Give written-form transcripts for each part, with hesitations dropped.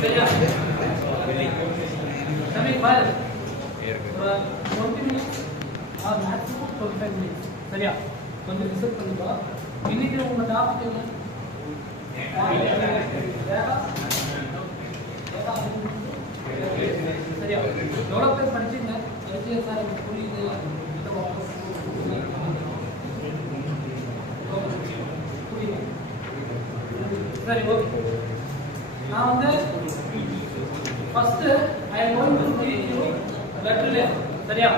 சரியா தம்பி பாரு 20 மினிட்ஸ் ஆர் மேக்ஸிமம் 25 மினிட்ஸ் சரியா கொஞ்சம் ரிசர்ச் பண்ணிக்கோ இன்னைக்கு உங்க டாபிக் என்ன சரியா எவ்வளோ பேர் படிச்சீங்க படிச்சு சார் எனக்கு புரியுது சரி ஓகே நான் வந்து first I am going to teach you blood relation சரியா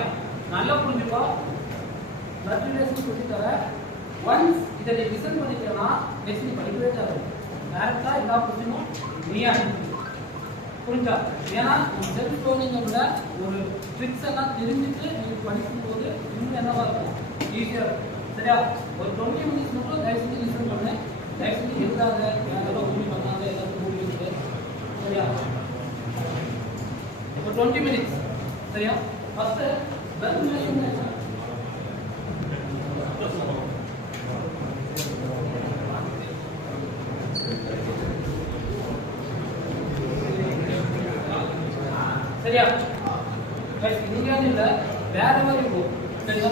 நல்லா புரிஞ்சுக்கோ blood relation சொல்லி தர ஒன்ஸ் இதை நீ லிசன் பண்ணிட்டேன்னா நெக்ஸ்ட் நீ படிக்கவே தேவை டைரக்டா இதா புரிஞ்சுக்கணும் நீயா புரிஞ்சா ஏன்னா செல்ஃப் லேர்னிங்கோட ஒரு ட்ரிக்ஸ் எல்லாம் தெரிஞ்சுட்டு நீ படிக்கும்போது இன்னும் என்னவா இருக்கும் ஈஸியா சரியா ஒரு 20 மினிட்ஸ் மட்டும் தயவு செஞ்சு லிசன் பண்ணு தயவு செஞ்சு எழுதாத யாரோ உண்மை பண்ணாத ஏதாவது மூவி இருக்கு சரியா இப்போ 20 மினிட்ஸ் சரியா ஃபர்ஸ்ட் blood relation சரியா गाइस இங்க இல்ல வேற மாதிரி இருக்கும் சரியா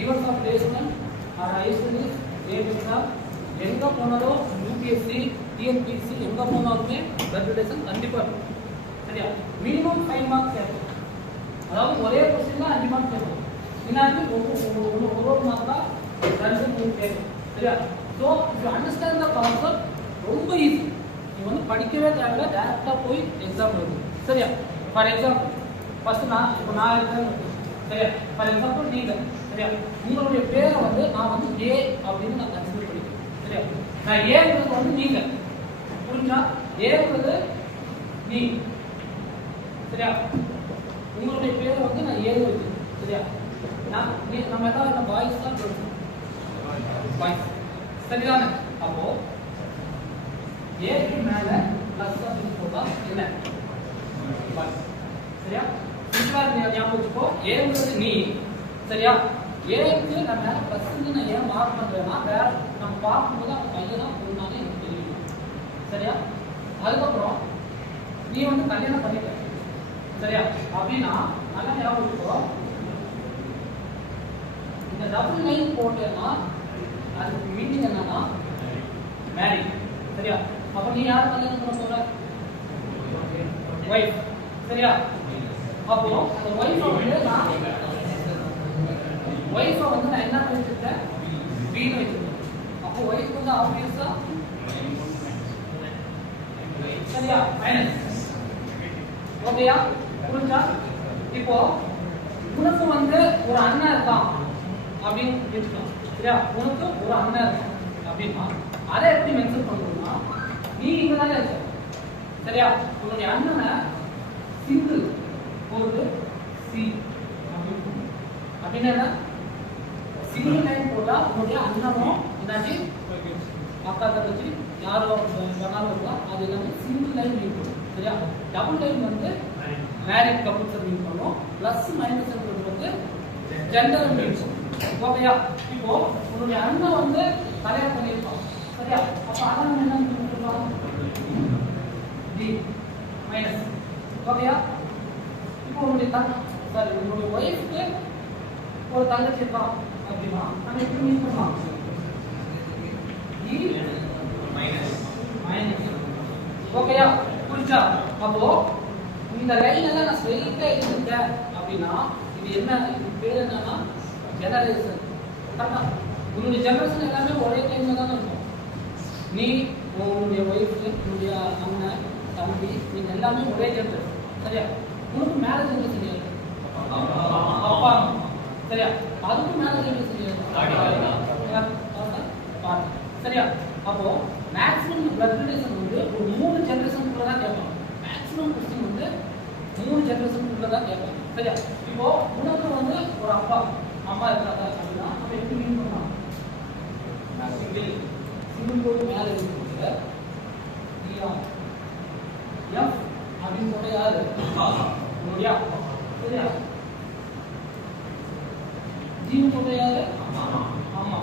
ஈவென்ட்ஸ் ஆஃப் பிளேஸ்மென்ட் ஆர் ஐஸ்டடிஸ் ஏபிஎஸ்ஆர் எங்க போனாலும் யூபிஎஸ்சி டிஎன்பிஎஸ்சி எங்க போனாலுமே blood relation கண்டிப்பா இருக்கும் சரியா மினிமம் 5 மார்க்ஸ் கேட்கும் அதாவது ஒரே क्वेश्चनல 5 மார்க்ஸ் கேட்கும் இன்னாடி ஒரு மார்க்கா 2 3 கேட்கும் சரியா so if you understand the concept ரொம்ப ஈஸி நீ வந்து படிக்கவே தேவையில்ல டைரக்டா போய் எக்ஸாம் எழுது சரியா ஃபார் எக்ஸாம்பிள் ஃபர்ஸ்ட் நான் இருக்கேன் சரியா ஃபார் எக்ஸாம்பிள் நீங்க சரியா உங்களுடைய பேரை வந்து நான் வந்து ஏ அப்படின்னு நான் கன்சிடர் பண்ணிக்கிறேன் சரியா நான் ஏங்கிறது வந்து நீங்க புரிஞ்சா ஏங்கிறது நீ சரியா உங்களுடைய பேரை வந்து நான் ஏ வைக்கிறேன் சரியா நம்ம எல்லாம் என்ன பாய்ஸ் தான் சொல்றோம் பாய்ஸ் சரிதானே அப்போ ஏக்கு மேல பிளஸ் அப்படின்னு போட்டா என்ன பாய்ஸ் சரியா சிம்பிளா ஞாபகம் வச்சுக்கோ ஏங்கிறது நீ சரியா ஏக்கு நான் மேல பிளஸ் நான் ஏன் மார்க் பண்றேன்னா வேற நம்ம பார்க்கும்போது அந்த பையனா பொண்ணானே எனக்கு தெரியும் சரியா அதுக்கப்புறம் நீ வந்து கல்யாணம் பண்ணிட்ட சரியா அப்படின்னா நல்லா ஞாபகம் வச்சுக்கோ இந்த டபுள் லைன் போட்டேன்னா அதுக்கு மீனிங் என்னன்னா மேரி சரியா அப்ப நீ யார் கல்யாணம் பண்ண போற வைஃப் சரியா அப்போ அந்த வைஃபை வந்து நான் என்ன பண்ணிருக்கேன் வீடு வச்சிருக்கேன் அப்போ வைஃப் வந்து ஆப்வியஸா சரியா மைனஸ் ஓகேயா புரிஞ்சா இப்போ உனக்கு வந்து ஒரு அண்ணன் இருக்கான் அப்படின்னு வச்சுக்கலாம் சரியா உனக்கு ஒரு அண்ணன் இருக்கான் அப்படின்னா அதை எப்படி மென்ஷன் பண்ணணும்னா நீ இங்க தானே இருக்க சரியா உன்னுடைய அண்ணனை சிங்கிள் போட்டு சி அப்படின்னா சிங்கிள் லைன் போட்டா உன்னுடைய அண்ணனும் என்னாச்சு அக்கா தங்கச்சி யாரோ பண்ணாலும் இருக்கலாம் அது எல்லாமே சிங்கிள் லைன் மீன் பண்ணும் சரியா டபுள் லைன் வந்து மேரிட் கப்புள்ஸ் மீன் பண்ணும் பிளஸ் மைனஸ் வந்து ஜெண்டர் மீன் பண்ணும் ஓகேயா இப்போ உன்னுடைய அண்ணன் வந்து கல்யாணம் பண்ணியிருப்பான் சரியா அப்ப அண்ணன் என்ன பண்ணிருப்பான் டி மைனஸ் ஓகேயா இப்போ உங்களுடைய ஒய்ஃப்க்கு ஒரு தங்கச்சி இருக்கான் அப்படின்னா நம்ம எப்படி மீன் பண்ணலாம் ஓகேயா புரிஞ்சா அப்போ இந்த லைன் எல்லாம் நான் ஸ்ட்ரெயிட்டா எழுதிட்டேன் அப்படின்னா இது என்ன இது பேர் என்னன்னா ஜெனரேஷன் கரெக்டா உங்களுடைய ஜெனரேஷன் எல்லாமே ஒரே டைம்ல தான் இருக்கும் நீ உங்களுடைய ஒய்ஃப் உங்களுடைய அண்ணன் தம்பி நீங்க எல்லாமே ஒரே ஜெனரேஷன் சரியா உனக்கு மேரேஜ் என்ன தெரியாது அப்பா சரியா அதுக்கு மேரேஜ் என்ன தெரியாது சரியா அப்போ மேக்ஸிமம் blood relation வந்து ஒரு 3 ஜெனரேஷனுக்குள்ள தான் கேட்பாங்க மேக்ஸிமம் क्वेश्चन வந்து 3 ஜெனரேஷனுக்குள்ள தான் கேட்பாங்க சரியா இப்போ உனக்கு வந்து ஒரு அப்பா அம்மா இருக்காங்க அப்படின்னா நம்ம எப்படி மீன் பண்ணலாம் சிங்கிள் கோடு மேல இருக்கு எஃப் அப்படின்னு போட்ட யாரு உங்களுடைய அப்பா சரியா ஜி போட்ட யாரு அம்மா